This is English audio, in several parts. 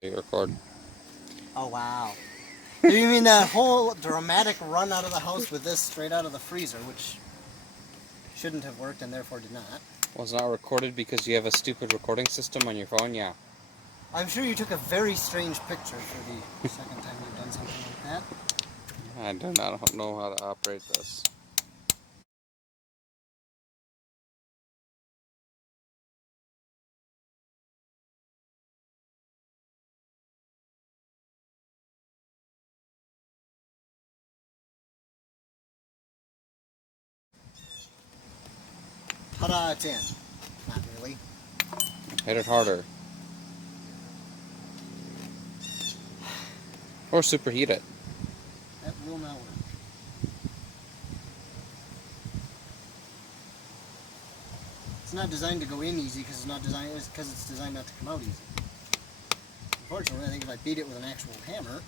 You record. Oh, wow. Do you mean that whole dramatic run out of the house with this straight out of the freezer, which shouldn't have worked and therefore did not? Was not recorded because you have a stupid recording system on your phone? Yeah. I'm sure you took a very strange picture for the second time you've done something like that. I do not know how to operate this. Ta-da, it's in. Not really. Hit it harder. Or superheat it. That will not work. It's not designed to go in easy because it's designed not to come out easy. Unfortunately, I think if I beat it with an actual hammer,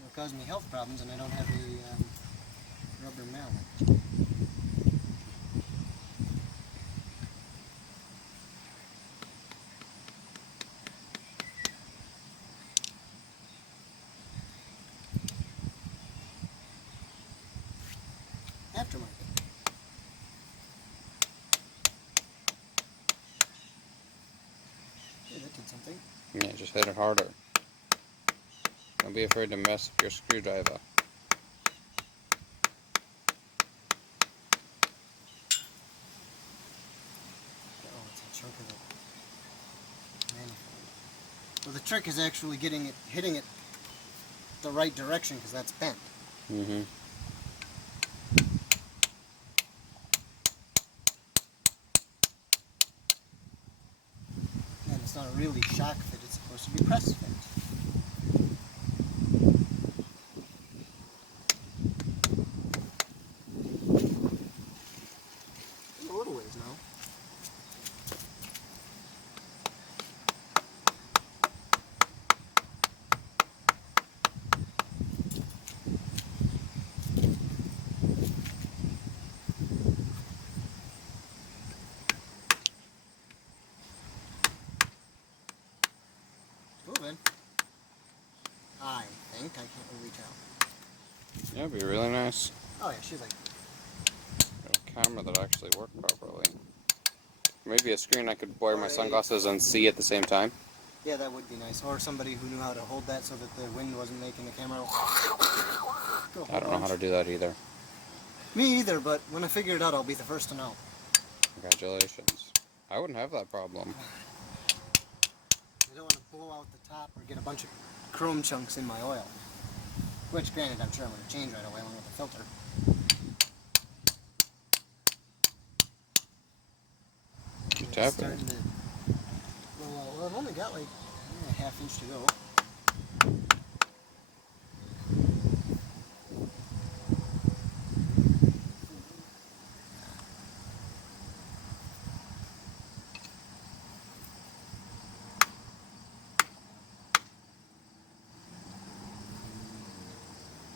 it'll cause me health problems, and I don't have a rubber mallet. Aftermarket. Yeah, that did something. Yeah, just hit it harder. Don't be afraid to mess with your screwdriver. Oh, it's a chunk of the manifold. Well, the trick is actually hitting it the right direction because that's bent. Mm-hmm. And it's not really shock fit, it's supposed to be press fit. A little ways now. Moving. I think. I can't really tell. Yeah, it'd be really nice. Oh yeah, she's like... A camera that actually worked properly. Maybe a screen I could wear my sunglasses and see at the same time. Yeah, that would be nice. Or somebody who knew how to hold that so that the wind wasn't making the camera go. I don't know how to do that either. Me either, but when I figure it out, I'll be the first to know. Congratulations. I wouldn't have that problem. I don't want to blow out the top or get a bunch of chrome chunks in my oil. Which, granted, I'm sure I'm going to change right away along with the filter. Keep tapping. Starting to roll out. Well, I've only got like a half inch to go.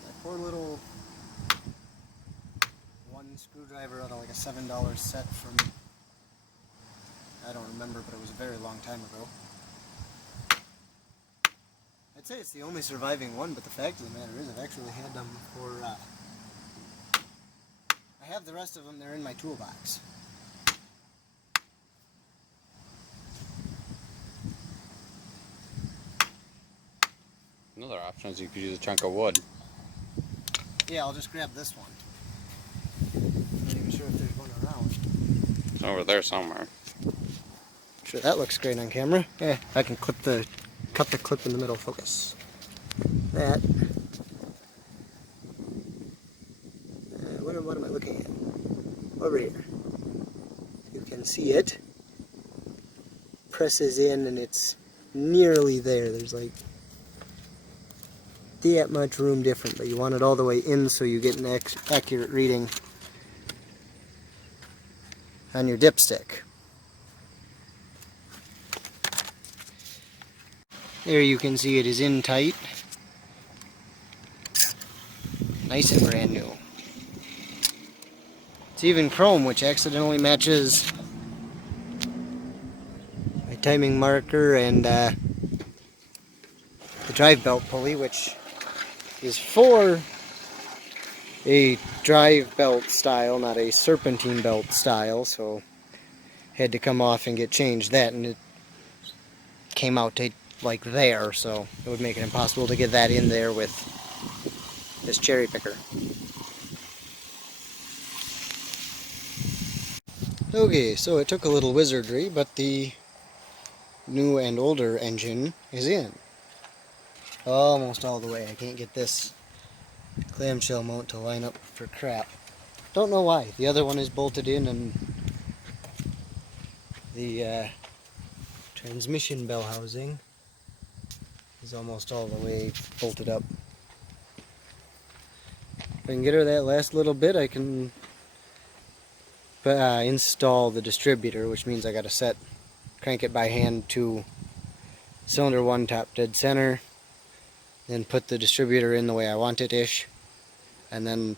That poor little one screwdriver out of like a $7 set from, I don't remember, but it was a very long time ago. I'd say it's the only surviving one, but the fact of the matter is I've actually had them for, I have the rest of them, they're in my toolbox. Another option is you could use a chunk of wood. Yeah, I'll just grab this one. I'm not even sure if there's one around. It's over there somewhere. Sure, that looks great on camera. Yeah, I can cut the clip in the middle. Focus. That. What am I looking at? Over here. You can see it. Presses in and it's nearly there. There's like that much room different, but you want it all the way in so you get an accurate reading on your dipstick. There you can see it is in tight. Nice and brand new. It's even chrome, which accidentally matches timing marker and the drive belt pulley, which is for a drive belt style, not a serpentine belt style, so had to come off and get changed that, and it came out to like there, so it would make it impossible to get that in there with this cherry picker. Okay, so it took a little wizardry, but the new and older engine is in. Almost all the way. I can't get this clamshell mount to line up for crap. Don't know why. The other one is bolted in and the transmission bell housing is almost all the way bolted up. If I can get her that last little bit, I can install the distributor, which means I gotta crank it by hand to cylinder 1 top dead center, then put the distributor in the way I want it-ish, and then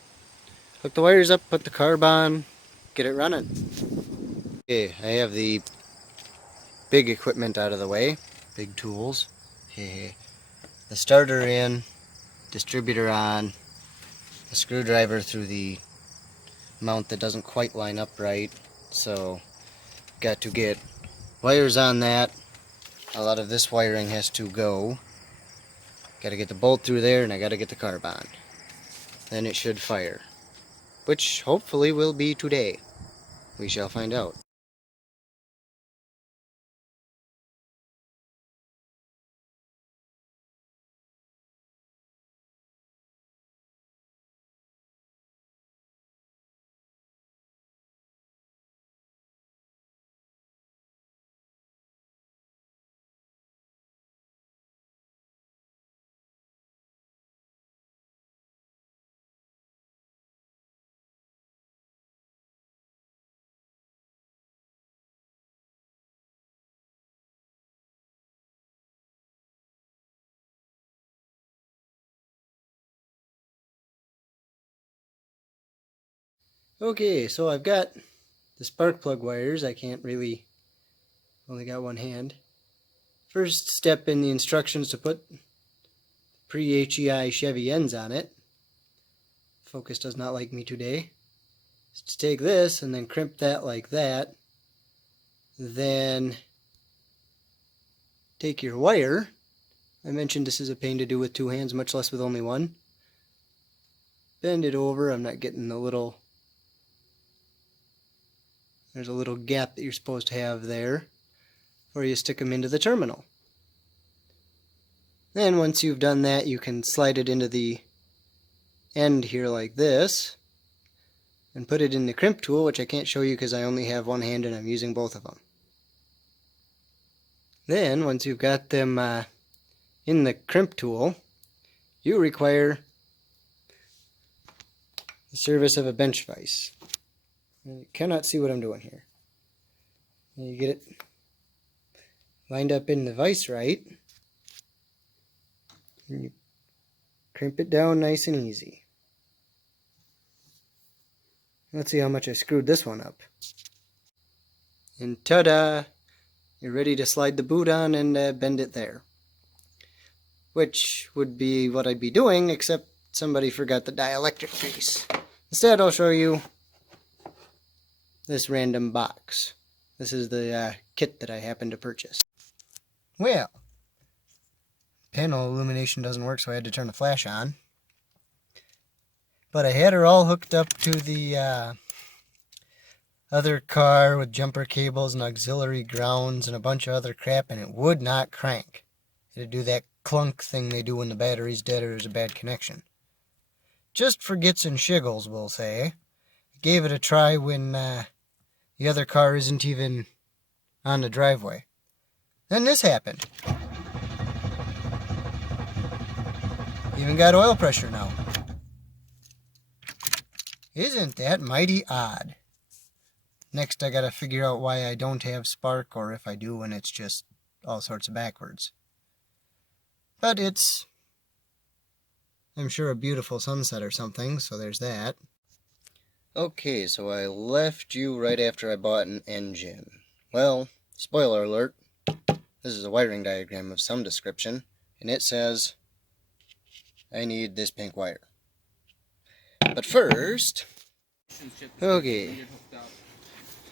hook the wires up, put the carb on, get it running. Okay, I have the big equipment out of the way, big tools. The starter in, distributor on, a screwdriver through the mount that doesn't quite line up right, so got to get wires on that. A lot of this wiring has to go. Got to get the bolt through there, and I got to get the carb on. Then it should fire, which hopefully will be today. We shall find out. Okay, so I've got the spark plug wires. I can't really, only got one hand. First step in the instructions to put pre-HEI Chevy ends on it. Focus does not like me today. Is to take this and then crimp that like that. Then take your wire. I mentioned this is a pain to do with two hands, much less with only one. Bend it over. I'm not getting the little... There's a little gap that you're supposed to have there, or you stick them into the terminal. Then once you've done that, you can slide it into the end here like this, and put it in the crimp tool, which I can't show you because I only have one hand and I'm using both of them. Then, once you've got them in the crimp tool, you require the service of a bench vise. You cannot see what I'm doing here. You get it lined up in the vise right, and you crimp it down nice and easy. Let's see how much I screwed this one up. And ta-da! You're ready to slide the boot on and bend it there. Which would be what I'd be doing, except somebody forgot the dielectric piece. Instead, I'll show you this random box. This is the kit that I happened to purchase. Well, panel illumination doesn't work, so I had to turn the flash on. But I had her all hooked up to the other car with jumper cables and auxiliary grounds and a bunch of other crap, and it would not crank. It'd do that clunk thing they do when the battery's dead or there's a bad connection. Just for gits and shiggles, we'll say. Gave it a try when the other car isn't even on the driveway. Then this happened. Even got oil pressure now. Isn't that mighty odd? Next I gotta figure out why I don't have spark, or if I do and it's just all sorts of backwards. But it's, I'm sure, a beautiful sunset or something, so there's that. Okay, so I left you right after I bought an engine. Well, spoiler alert, This is a wiring diagram of some description, and it says I need this pink wire. But first, okay.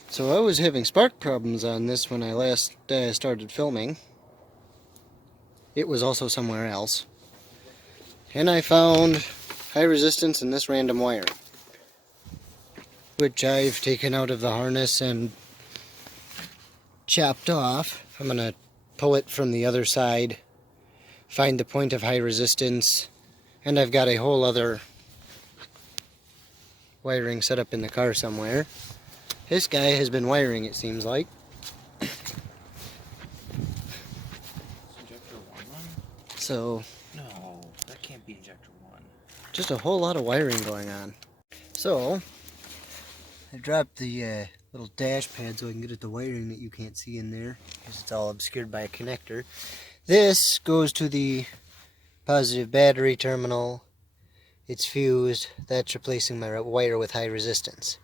So I was having spark problems on this when I last started filming. It was also somewhere else. And I found high resistance in this random wire, which I've taken out of the harness and chopped off. I'm going to pull it from the other side, find the point of high resistance, and I've got a whole other wiring set up in the car somewhere. This guy has been wiring, it seems like. Injector 1? So, No, that can't be injector 1. just a whole lot of wiring going on. So, I dropped the little dash pad so I can get at the wiring that you can't see in there, because it's all obscured by a connector. This goes to the positive battery terminal. It's fused. That's replacing my wire with high resistance.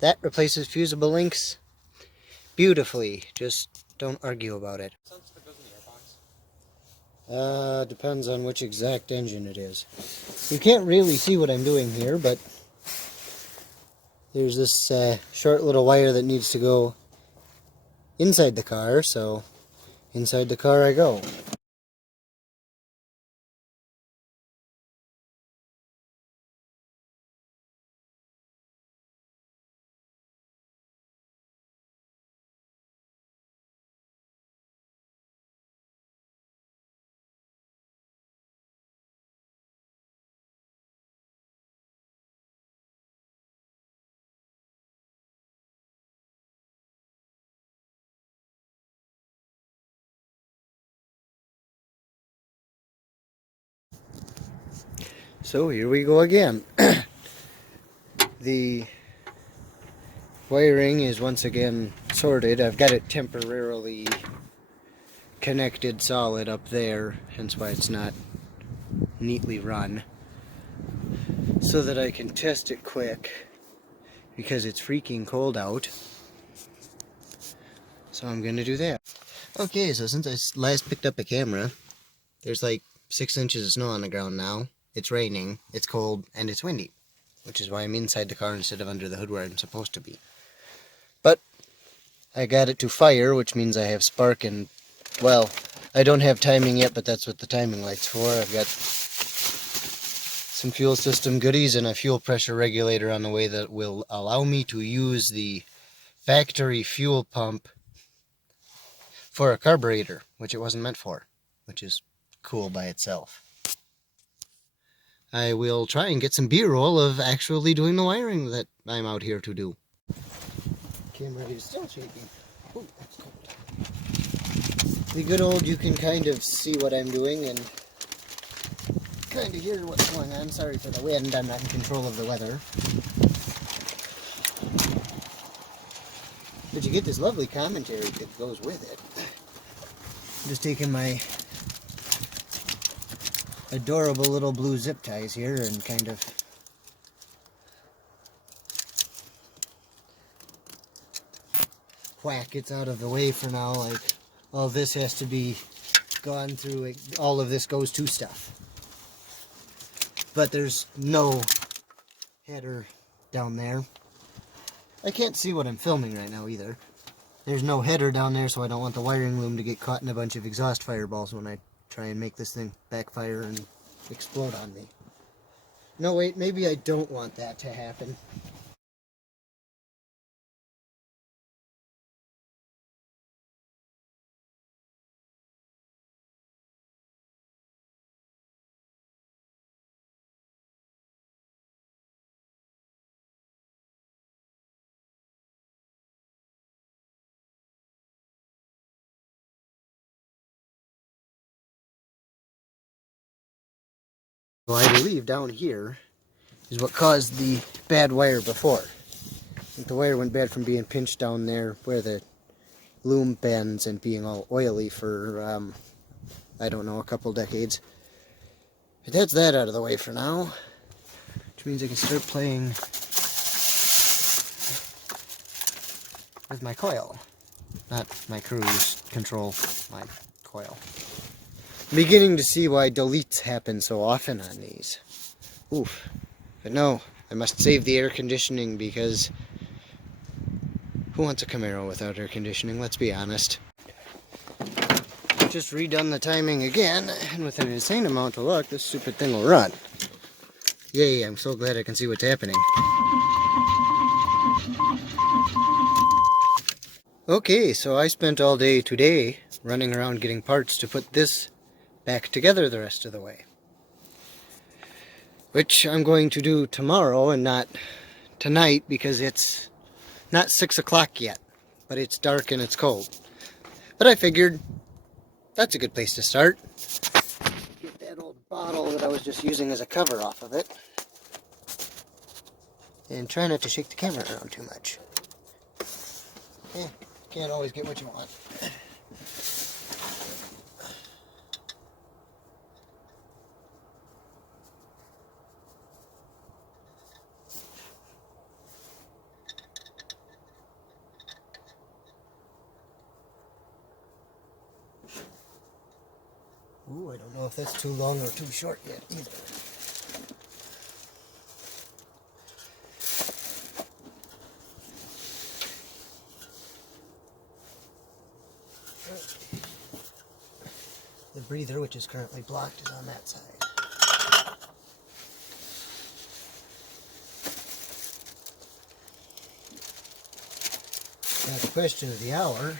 That replaces fusible links beautifully. Just don't argue about it. Depends on which exact engine it is. You can't really see what I'm doing here, but there's this short little wire that needs to go inside the car, so inside the car I go. So here we go again. The wiring is once again sorted. I've got it temporarily connected solid up there, hence why it's not neatly run, so that I can test it quick, because it's freaking cold out. So I'm gonna do that. Okay, so since I last picked up a camera, there's like 6 inches of snow on the ground now. It's raining, it's cold, and it's windy, which is why I'm inside the car instead of under the hood where I'm supposed to be. But I got it to fire, which means I have spark, and, well, I don't have timing yet, but that's what the timing light's for. I've got some fuel system goodies and a fuel pressure regulator on the way that will allow me to use the factory fuel pump for a carburetor, which it wasn't meant for, which is cool by itself. I will try and get some B-roll of actually doing the wiring that I'm out here to do. Camera is still shaking. Ooh, that's cold. The good old, you can kind of see what I'm doing and kind of hear what's going on. Sorry for the wind, I'm not in control of the weather. But you get this lovely commentary that goes with it. I'm just taking my adorable little blue zip ties here and kind of whack it's out of the way for now. Like, all this has to be gone through, all of this goes to stuff. But there's no header down there. I can't see what I'm filming right now either. There's no header down there, so I don't want the wiring loom to get caught in a bunch of exhaust fireballs when I try and make this thing backfire and explode on me. No, wait, maybe I don't want that to happen. Well, I believe down here is what caused the bad wire before. I think the wire went bad from being pinched down there where the loom bends and being all oily for, I don't know, a couple decades. But that's that out of the way for now. Which means I can start playing with my coil. not my cruise control, my coil. I'm beginning to see why deletes happen so often on these. Oof. But no, I must save the air conditioning because who wants a Camaro without air conditioning? Let's be honest. Just redone the timing again, and with an insane amount of luck, this stupid thing will run. Yay, I'm so glad I can see what's happening. Okay, so I spent all day today running around getting parts to put this back together the rest of the way. Which I'm going to do tomorrow and not tonight because it's not 6 o'clock yet, but it's dark and it's cold. But I figured that's a good place to start. Get that old bottle that I was just using as a cover off of it. And try not to shake the camera around too much. Can't always get what you want. Ooh, I don't know if that's too long or too short yet either. The breather, which is currently blocked, is on that side. Now the question of the hour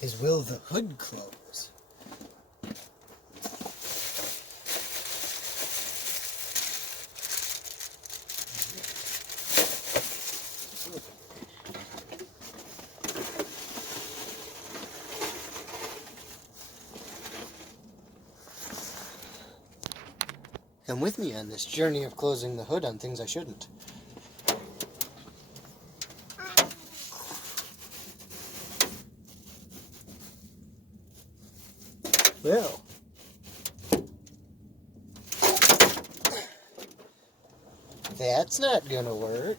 is, will the hood close? Come with me on this journey of closing the hood on things I shouldn't. Well, that's not gonna work.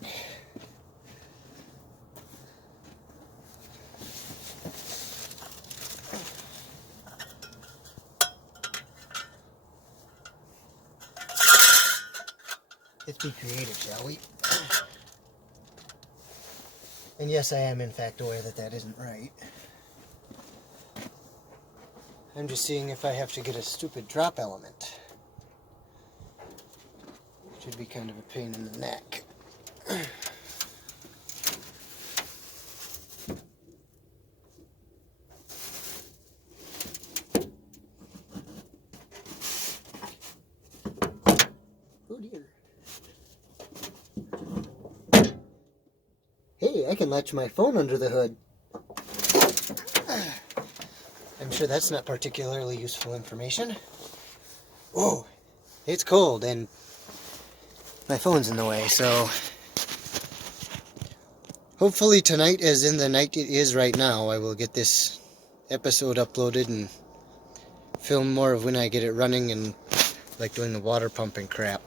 Let's be creative, shall we? And yes, I am in fact aware that that isn't right. I'm just seeing if I have to get a stupid drop element. Which would be kind of a pain in the neck. Oh dear. Hey, I can latch my phone under the hood. I'm sure that's not particularly useful information. Oh, it's cold and my phone's in the way, so hopefully tonight, as in the night it is right now, I will get this episode uploaded and film more of when I get it running and like doing the water pumping crap.